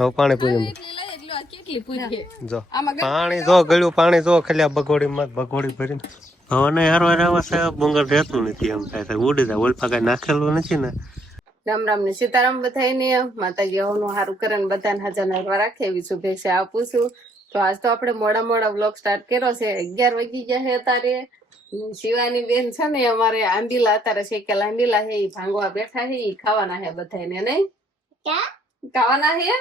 હવે પાણીપુરી એટલી લઈ એટલી આ કેટલી પૂરી જો આમાં પાણી જો ગળ્યું પાણી જો ખાલી આ બગોડીમાં બગોડી ભરીને હવે ને હારો આવે છે બંગર રહેતું નથી એમ થાય ઉડી જાય ઓલપા કઈ નાખેલું નથી ને રામ રામ ને સીતારામ બધાને માતાજી હવનું હારું કરે ને બધાને હાજર નરવા રાખે એવી શુભેચ્છા આપું છું. તો આજ તો આપણે મોડા વ્લોગ સ્ટાર્ટ કર્યો છે. 11 વાગી ગયા છે અત્યારે. શિવાની બેન છે ને અમારે આંબીલા અત્યારે શેકેલા આંબીલા છે એ ભાંગવા બેઠા છે એ ખાવાના છે બધાને નહીં ખાવાના છે.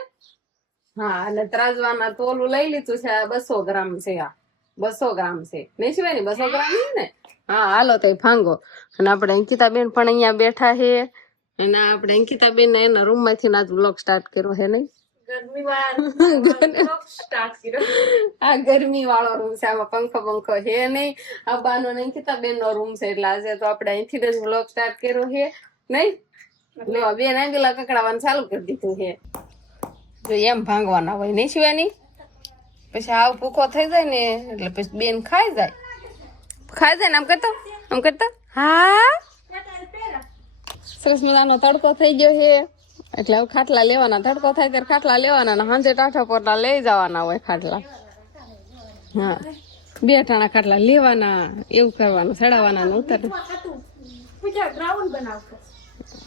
હા અને ત્રાજવાના તોલું લઈ લીધું છે 200 ગ્રામ છે. આ 200 ગ્રામ છે નહીં શિવાની 200 ગ્રામ ને. હા હાલો તો ભાંગો. અને આપણે અંકિતાબેન પણ અહીંયા બેઠા છે અને આપણે અંકિતાબેન એના રૂમ માંથી આજ વ્લોગ સ્ટાર્ટ કર્યો છે નહીં આ ગરમી વાળો રૂમ છે. આમાં પંખો છે નહીં. આ બાનો અંકિતાબેન નો રૂમ છે એટલે આજે તો આપણે અહીંથી જ વ્લોગ સ્ટાર્ટ કર્યો છે નહીં. લો બેન આંબીલા કકડાવાનું ચાલુ કરી દીધું છે. જો એમ ભાંગવાના હોય નહીં શિવાની પછી આવ ભૂખો થઈ જાય ને એટલે પછી બેન ખાઈ જાય ને આમ કરતા હા સરસ મજાનો તડકો થઈ ગયો છે એટલે હવે ખાટલા લેવાના. તડકો થાય ત્યારે ખાટલા લેવાના ને સાંજે ટાઠા પોટલા લઈ જવાના હોય ખાટલા. હા 2 ટાણા ખાટલા લેવાના એવું કરવાનું ચડાવવાના ને ઉતર.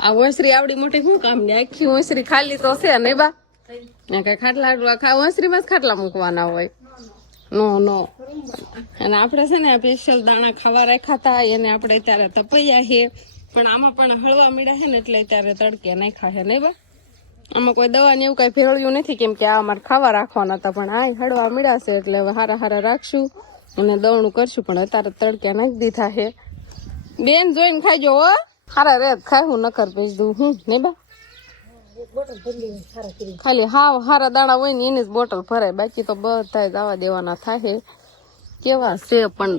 આ ઓસરી આવડી મોટી શું કામ ની આખી ઓસરી ખાલી તો છે નહીં બા કઈ ખાટલા ઓસરીમાં જ ખાટલા મૂકવાના હોય નો અને આપણે છે ને સ્પેશિયલ દાણા ખાવા રાખ્યા હતા એને આપણે અત્યારે તપૈયા છે પણ આમાં પણ હળવા મીડા છે ને એટલે અત્યારે તડકે નાખ્યા છે નહીં બા. આમાં કોઈ દવા ને એવું કઈ ફેરવ્યું નથી કેમ કે આ અમારે ખાવા રાખવાના હતા પણ આ હળવા મીડા છે એટલે હવે હારા રાખશું અને દવણું કરશું પણ અત્યારે તડકે નાખી દીધા છે. બેન જોઈને ખાઈજો હો હારા રેત ખાય હું નકર ભેજ દઉં હું નહીં બા. ખાલી હારા દાણા હોય ને એની જ બોટલ ભરાય બાકી તો બધા જવા દેવાના થાય. કેવા છે પણ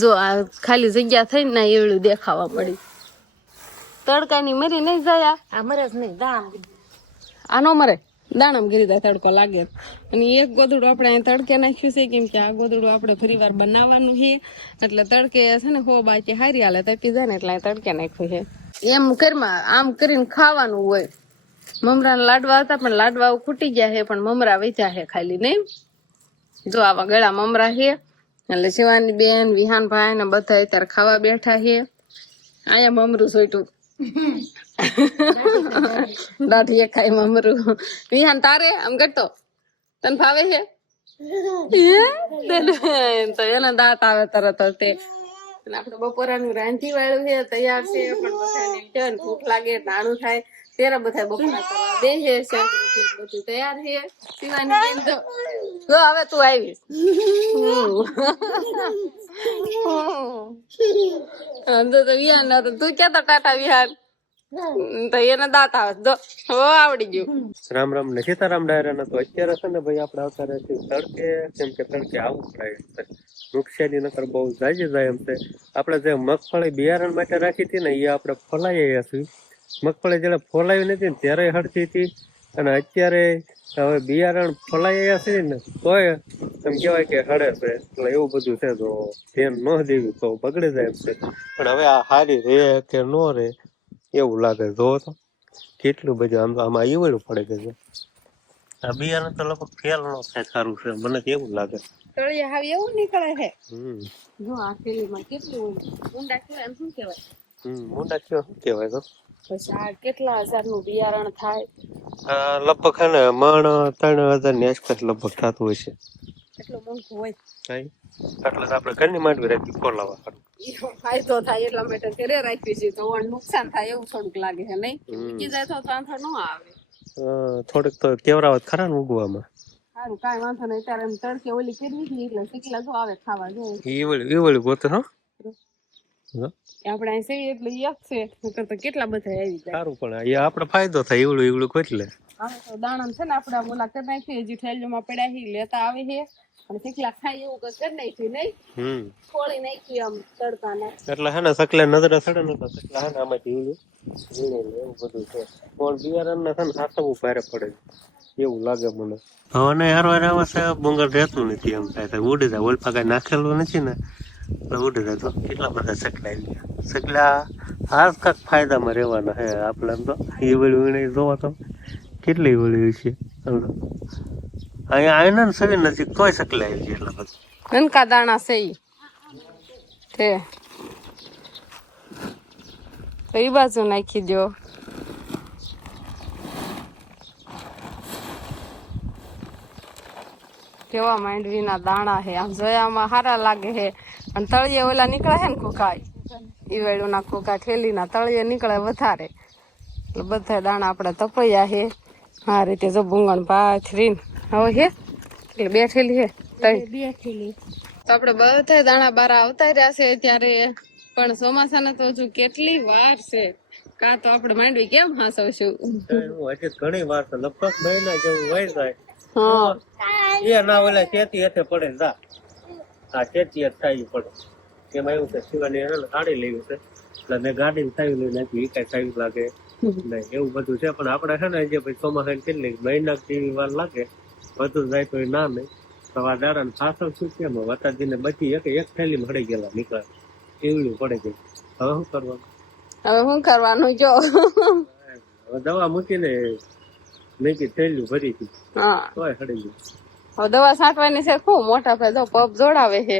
જો આ ખાલી જગ્યા થઈ ને એવડું દેખાવા પડી. તડકાની મરી નહીં જાય આ મરે જ નહીં આનો મરે દાણામ ગીરી જાય તડકો લાગે. અને એક ગોદડું આપણે અહીં તડકે નાખ્યું છે કેમ કે આ ગોદડું આપણે ફરીવાર બનાવવાનું છે એટલે તડકે છે ને હો બાકી હારી હાલે તપી જાય ને એટલે તડકે નાખ્યું છે. એમ ઘરમાં આમ કરીને ખાવાનું હોય. મમરાના લાડવા હતા પણ લાડવા ખૂટી ગયા છે પણ મમરા વેચ્યા છે ખાલી નહીં. જો આવા ગળા મમરા છે એટલે શિવાની બેન વિહાનભાઈ ને બધા અત્યારે ખાવા બેઠા છે. અહીંયા મમરું સોઈટું દાઢીએ ખાય મમરું. વિહાન તારે આમ કરતો તને ભાવે છે તો એના દાંત આવે તરત જ તે. આપડે બપોરાનું રાંધી વાળું છે તૈયાર છે પણ બધાને ભૂખ લાગે નાનું થાય ત્યારે બધા બપોરા કરવા બેસે છે બધું તૈયાર છે. શિવાની બેન જો હવે તું આવીશ તો વિહાન તું ક્યાં ટાટા વિહાન તો એને દાંત આવે જો હો આવડી ગયું. રામ રામ ને સીતારામ ડાયરા તો અત્યારે છે ને ભાઈ આપણે આવતા રહેશે તડકે કેમ કે તડકે આવવું પડે નુકસાની નકર બહુ જાજી જાય એમ છે. આપણે જે મગફળી બિયારણ માટે રાખી હતી ને એ આપણે ફોલાઈ છીએ. મગફળી જયારે ફોલાવી નથી ને ત્યારે હળતી હતી અને અત્યારે હવે બિયારણ ફોલાઈ છે ને તોય એમ કેવાય કે હળે છે એટલે એવું બધું છે. તો ધ્યાન ન દેવી તો બગડી જાય એમ છે પણ હવે આ હારી રે કે ન રે એવું લાગે. જો તો કેટલું બધું આમ તો આમાં ઈવડું પડે કે આ બિયારણ તો લગભગ ફેલ નો થાય સારું છે મને તો એવું લાગે. તળિયા હાવ એવું નીકળે છે. જો આ થેલીમાં કેટલું ઊંડા કહેવાય એમ શું કહેવાય ઊંડા કેવા શું કહેવાય તો પછી આ કેટલા હજારનું બિયારણ થાય. લગભગ હે ને મણ 3000 ની આસપાસ લગભગ થતું હોય છે. એટલું મોંઘું હોય એટલે આપણે ઘરની માંડવી રાખી ખોલાવા ફાયદો થાય એટલા માટે ઘરે રાખી છે તો નુકસાન થાય એવું થોડુંક લાગે છે નહીં. મૂકી જાય તો વાંધો ન આવે. થોડીક તો કેવરાવત ખરા ને ઉગવામાં સારું કાંઈ વાંધો નહીં. ત્યારે એમ તડકે ઓલી કરવી જ એટલે શીખલા જો આવે ખાવા જોઈએ ઈવળી ગોતે હો આપણે અહીં સેવી એટલે યક છે નકર તો કેટલા બધા આવી જાય. સારું પણ એ આપણે ફાયદો થાય ઈવળું કોટલે હવે તો દાણા છે ને આપણે ઓલા કરી નાખીએ હજી થેલીમાં પડ્યા છે લેતા આવે છે અને શીખલા ખાય એવું કઈ કરી નાખ્યું નહીં ખોળી નાખી આમ તડકાના એટલે હે ને સકલે નજરે ચડે ને તો સકલા હે ને આમાંથી ઈવળું એવું બધું છે. પણ બિયારણ ને છે ને હાથવું ભારે પડે એવું લાગે મને. હવે ને હારવાર આવે છે બંગર રહેતું નથી એમ થાય ઉડી જાય ઓલપા કઈ નાખેલું નથી ને ઉડી જાય. તો કેટલા બધા સકલા હાથ કાંક ફાયદામાં રહેવાના હે આપણે એમ તો ઈવળું જોવા તો કેટલી ઓળી છે અહીંયા આવીને ને સવી નથી તોય સકલાય છે એટલા બધા નનકા દાણા છે ઈ તે કઈ બાજુ નાખી દો કેવા માંડવીના દાણા હે આમ જોયામાં સારા લાગે હે અને તળિયે ઓલા નીકળે હે ને ખોખાય ઈવેળું ના ખોખા ઠેલીના તળિયે નીકળે વધારે એટલે બધા દાણા આપણે તપૈયા હે આ રીતે જો ભૂંગણ પાથરીને હવે હે એટલે બે ઠેલી હે બે ઠેલી તો આપણે બધા દાણા બારા આવતા રહ્યા છે ત્યારે પણ ચોમાસાને તો હજુ કેટલી વાર છે કાં તો આપણે માંડવી કેમ હાસવશું હજી ઘણી વાર છે લગભગ મહિના જેવું વહી જાય હા એ ના ઓલા ખેતી હેઠે પડે જા આ ખેતી હેઠ થાય પડે એમાં એવું છે શિવાની ગાડી લેવી છે એટલે મેં ગાડી થાવી લઈ નાખી એ કઈ થાવી લાગે નહીં એવું બધું છે પણ આપણે છે ને જે ભાઈ ચોમાસાની કેટલી મહિના જેવી વાર લાગે બધું જાય તો ના નહીં તો આ દાડા ને ફાસલ શું કેમ વતાજીને બચી એક થેલી મળી ગયેલા નીકળે એવડું પડે ગઈ હવે શું કરવાનું હવે શું કરવાનું જો હવે દવા મૂકીને મેં થેલી ભરી હતી હા તોય હડી ગયું હવે દવા છાંટવાની છે ખૂબ મોટા ભાઈ જો પગ જોડાવે છે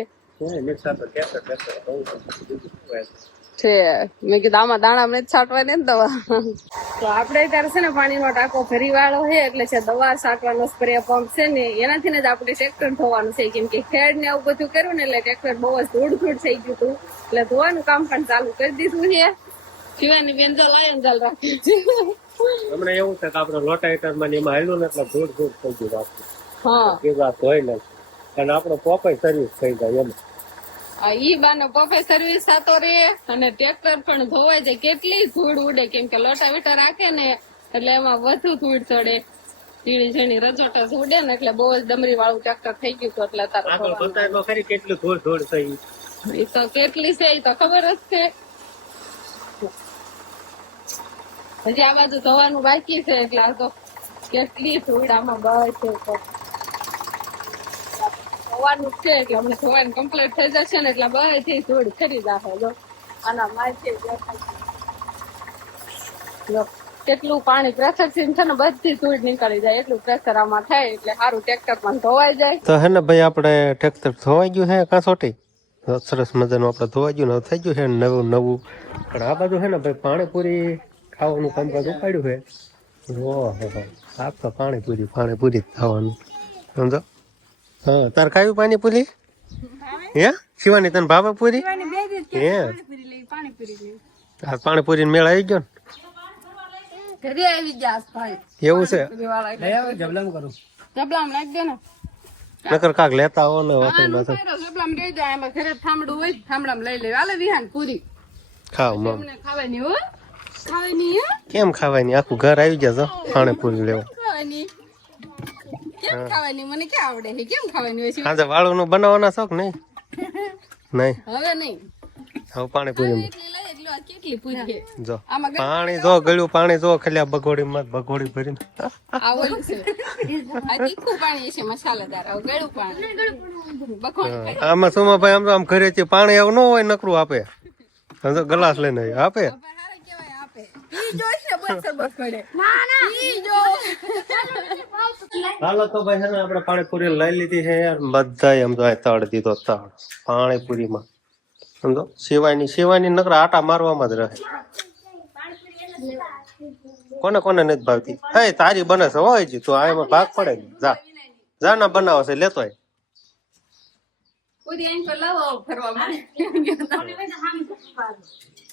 છે મેં કીધું આમાં દાણા મેં છાંટવાની ને દવા તો આપણે ત્યારે છે ને પાણીનો ટાંકો ભરી વાળો છે એટલે છે દવા છાંટવાનો સ્પ્રે પંપ છે ને એનાથી જ આપણે ટ્રેક્ટર ધોવાનું છે કેમ કે ખેડ ને આવું બધું કર્યું ને એટલે ટ્રેક્ટર બહુ જ ધૂળ થઈ ગયું હતું એટલે ધોવાનું કામ પણ ચાલુ કરી દીધું છે શિવાની બેન તો લાયન ચાલ રાખે છે હમણાં એવું છે કે આપણે લોટા હીટર માં એમાં હાલ્યું ને એટલે ધૂળ થઈ ગયું રાખવું હા એ વાત હોય ને અને આપણો પોપાઈ સર્વિસ થઈ જાય એમ ઈ બાનો પપ્પે સર્વિસ થતો રે અને ટ્રેક્ટર પણ ધોવાય જાય કેટલી ધૂળ ઉડે કેમ કે લોટાવેટર રાખે ને એટલે એમાં વધુ ધૂળ ચડે ઝીણી ઝીણી રજોટા ઉડે ને એટલે બહુ જ ડમરી વાળું ટ્રેક્ટર થઈ ગયું હતું એટલે આગળ બતાવ્યો ખરી કેટલું ધૂળ થઈ એ તો કેટલી છે એ તો ખબર જ છે હજી આ બાજુ ધોવાનું બાકી છે એટલે આ તો કેટલી ધૂળ આમાં બહાર છે ધોવાનું છે એટલે અમને ધોવાનું કમ્પ્લીટ થઈ જશે ને એટલે બહારથી ધૂળ ખરી જશે જો આના માથે જો કેટલું પાણી પ્રેશર થી છે ને બધી ધૂળ નીકળી જાય એટલું પ્રેશર આમાં થાય એટલે સારું ટ્રેક્ટર પણ ધોવાઈ જાય તો હે ને ભાઈ આપણે ટ્રેક્ટર ધોવાઈ ગયું હે કાસોટી સરસ મજાનું આપણે ધોવાઈ ગયું ને થઈ ગયું છે નવું પણ આ બાજુ હે ને ભાઈ પાણીપુરી ખાવાનું કામકાજ ઉપાડ્યું છે ઓહો આપ તો પાણીપુરી જ ખાવાનું સમજો હા તાર ખાવી પાણીપુરી હે શિવાની તને ભાવે પૂરી હે આ પાણીપુરી મેળ આવી ગયો ને ઘરે આવી ગયા ભાઈ એવું છે જબલામ નાખ દે ને નકર કાક લેતા આવો ને જબલામ દઈ દે એમાં ઘરે થાંભડું હોય થાંભડામાં લઈ લે હાલે વિહાન પૂરી ખાવ મમ તમને ખાવાની હો ખાવાની હે કેમ ખાવાની આખું ઘર આવી ગયા છો પાણીપુરી લેવા ખાવાની કેમ ખાવાની મને કે આવડે છે કેમ ખાવાની હોય છે આજે વાળું નું બનાવવાના શોખ નહીં નહીં હવે નહીં હવે પાણીપુરી એટલી લઈ એટલું આ કેટલી પૂરી છે જો આમાં પાણી જો ગળ્યું પાણી જો ખાલી આ બગોડી ભરીને આ ઓલું છે આ તીખું પાણી છે મસાલેદાર આ ગળું પાણી બકોડી આમાં સુમા ભાઈ આમ તો આમ ઘરે છે પાણી આવું ન હોય નકરું આપે સમજો ગ્લાસ લઈને આપે હાલો તો ભાઈ છે ને આપણે પાણીપુરી લઈ લીધી છે બધા એમ તો તળ દીધો તળ પાણીપુરીમાં સમજો સિવાયની નકરા આટા મારવામાં જ રહે કોને નથી ભાવતી હે તારી બને છે હોય જી તું આમાં ભાગ પડે જા ના બનાવો છે લેતો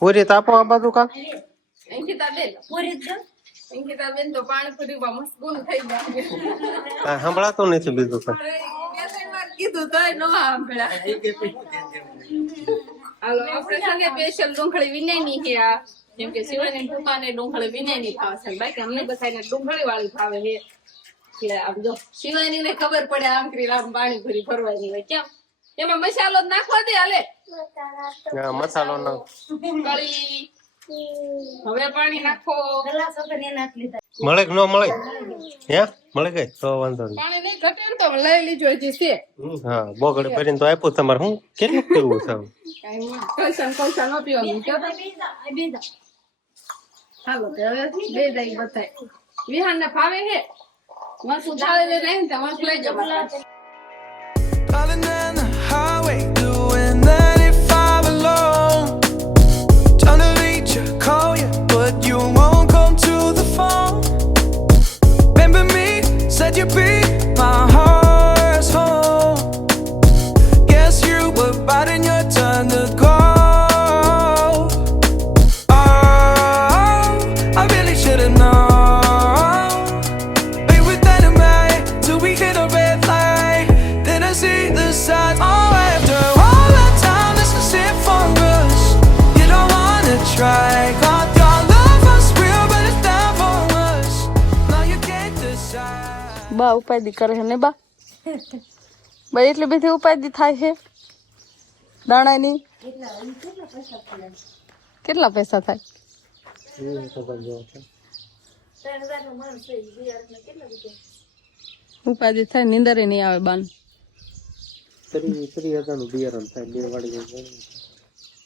પૂરી તાપો આ બાજુ કા અંકિતાબેન તો પાણીપુરીમાં મસ્ત થઈ જાય સંભળાતું નથી બીજું કીધું તો ન સાંભળ્યા હાલો આપણે સંગે સ્પેશિયલ ડુંગળી વિનાની છે આ જેમ કે શિવાની દુકાને ડુંગળી વિનાની ભાવે છે બાકી અમને બધાને ડુંગળી વાળી ભાવે છે એટલે આમ જો શિવાની ને ખબર પડે આમ કરી આમ પાણીપુરી ભરવાની હોય કેમ એમાં મસાલો નાખવા દે હાલે મસાલો નાખ કળી હવે પાણી નાખો મળે કે ન મળે હે મળે ગઈ તો વાંધો નહીં પાણી નહીં ઘટે ને તો લઈ લીજો હજી છે હા બોગડી ભરીને તો આપ્યું તમારે હું કેટલું કરવું છે પૈસા ન પીવાનું હાલો હવે બે જાય બતાય વિહાન ને ફાવે હે મસ્ત ઉછાળે લઈને ને મસ્ત લઈ જાવ Driving down the highway, doing 95 alone. Trying to reach you, call you, but you won't come to the phone. Remember me, said you'd be my heart's home. Guess you were biding your turn to go. Oh, I really should've known. Play with dynamite till we hit a red light. Then I see the signs. Oh, after all that time, this is it for us. You don't wanna try. God, your love was real, but it's down for us. Now you can't decide. બા ઉપાધિ કરે છે ને બા એટલી બધી ઉપાધિ થાય છે દાણાની કેટલા પૈસા થાય ઉપાધિ થાય નીંદર નહીં આવે બાન 30,000 નું બિયારણ થાય 2 વાળી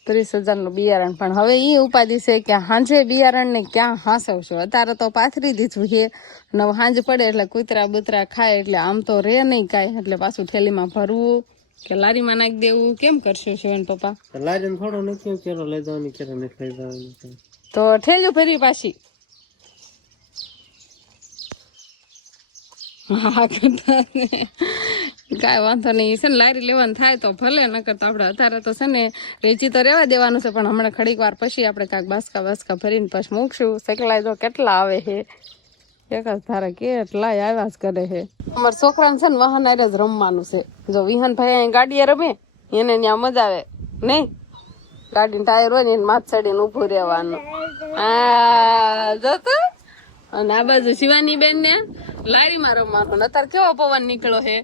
30,000 નું બિયારણ પણ હવે ઈ ઉપાધિ છે કે હાંજે બિયારણ ને ક્યાં હાંસવશો અત્યારે તો પાથરી દીધું છે અને હાંજ પડે એટલે કૂતરા બુતરા ખાય એટલે આમ તો રે નહીં કાંઈ એટલે પાછું થેલીમાં ભરવું કે લારીમાં નાખી દેવું કેમ કરશું શિવન પપ્પા લારીને થોડો નથી કેરો લઈ જવાની કેરો નથી લઈ જવાની તો ઠેલ્યું ભરી પાછી કાંઈ વાંધો નહીં છે ને લારી લેવાનું થાય તો ભલે નકર તો આપણે અત્યારે તો છે ને રેચી તો રહેવા દેવાનું છે પણ હમણાં ઘડીક વાર પછી આપણે કાંઈક બાસકા ભરીને પછી મૂકશું સકલાઈ તો કેટલા આવે છે એક જ ધારા કેટલાય આવ્યા જ કરે છે અમારા છોકરાને છે ને વાહન આરે જ રમવાનું છે જો વિહાન ભાઈ અહીં ગાડીએ રમે એને ત્યાં મજા આવે નહીં ગાડીનું ટાયર હોય ને એને માથ ચડીને ઊભું રહેવાનું આ જોતો અને આ બાજુ શિવાની બેન ને લારીમાં રમવાનું અત્યારે કેવો પવન નીકળ્યો છે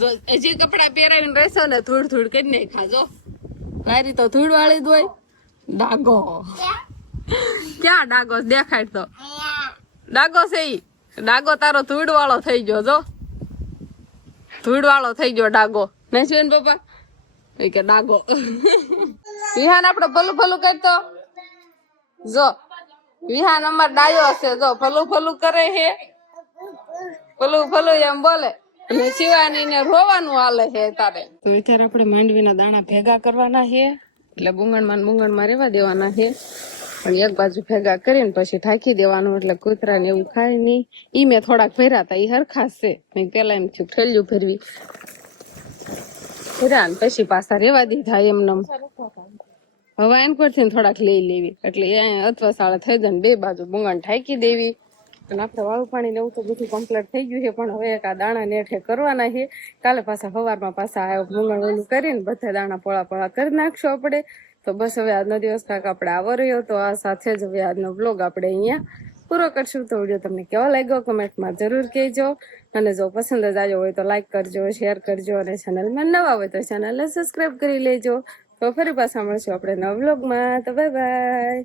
જો હજી કપડા પહેરાવીને રહેશો ને ધૂળ ધૂળ કરી નહીં ખાજો લારી તો ધૂળ વાળી જ હોય ડાગો ક્યાં ડાગો દેખાડ તો ડાગો છે ઈ ડાગો તારો ધૂળ વાળો થઈ ગયો જો ધૂળ વાળો થઈ ગયો ડાગો નહીં શું પપ્પા એ કે ડાગો વિહાન આપડે ભલું ભલું કરતો જો વિહાન અમાર ડાયો હશે જો ભલું ભલું કરે છે ભલું ભલું એમ બોલે અને શિવાની ને રોવાનું હાલે છે તારે તો અત્યારે આપણે માંડવીના દાણા ભેગા કરવાના છે એટલે બુંગણમાં રેવા દેવાના છે અને એક બાજુ ભેગા કરીને પછી ઢાંકી દેવાનું એટલે કૂતરા ને એવું ખાય નહીં ઈ મેં થોડાક ભર્યા હતા ઈ હરખાશ છે મેં પેલા એમ થયું થેલ્યું ભરવી ભર્યા ને પછી પાછા રેવા દીધા એમને હવે એન પરથી થોડાક લઈ લેવી એટલે એ અથવા સાળા થઈ જાય ને બે બાજુ બુંગણ ઢાંકી દેવી અને આપણે વાળું પાણી ને એવું તો બધું કમ્પ્લીટ થઈ ગયું છે પણ હવે એક આ દાણા નેઠે કરવાના છે કાલે પાછા સવારમાં પાછા બુંગણ ઓલું કરીને બધા દાણા પોળા કરી નાખશું આપણે તો બસ હવે આજનો દિવસ કાંક આપણે આવો રહ્યો તો આ સાથે જ હવે આજનો બ્લોગ આપણે અહીંયા પૂરો કરશું તો વિડીયો તમને કેવો લાગ્યો કમેન્ટમાં જરૂર કહેજો અને જો પસંદ જ આવ્યો હોય તો લાઈક કરજો શેર કરજો અને ચેનલમાં નવા હોય તો ચેનલને સબસ્ક્રાઈબ કરી લેજો તો ફરી પાછા મળશું આપણે નવા બ્લોગમાં તો બાય બાય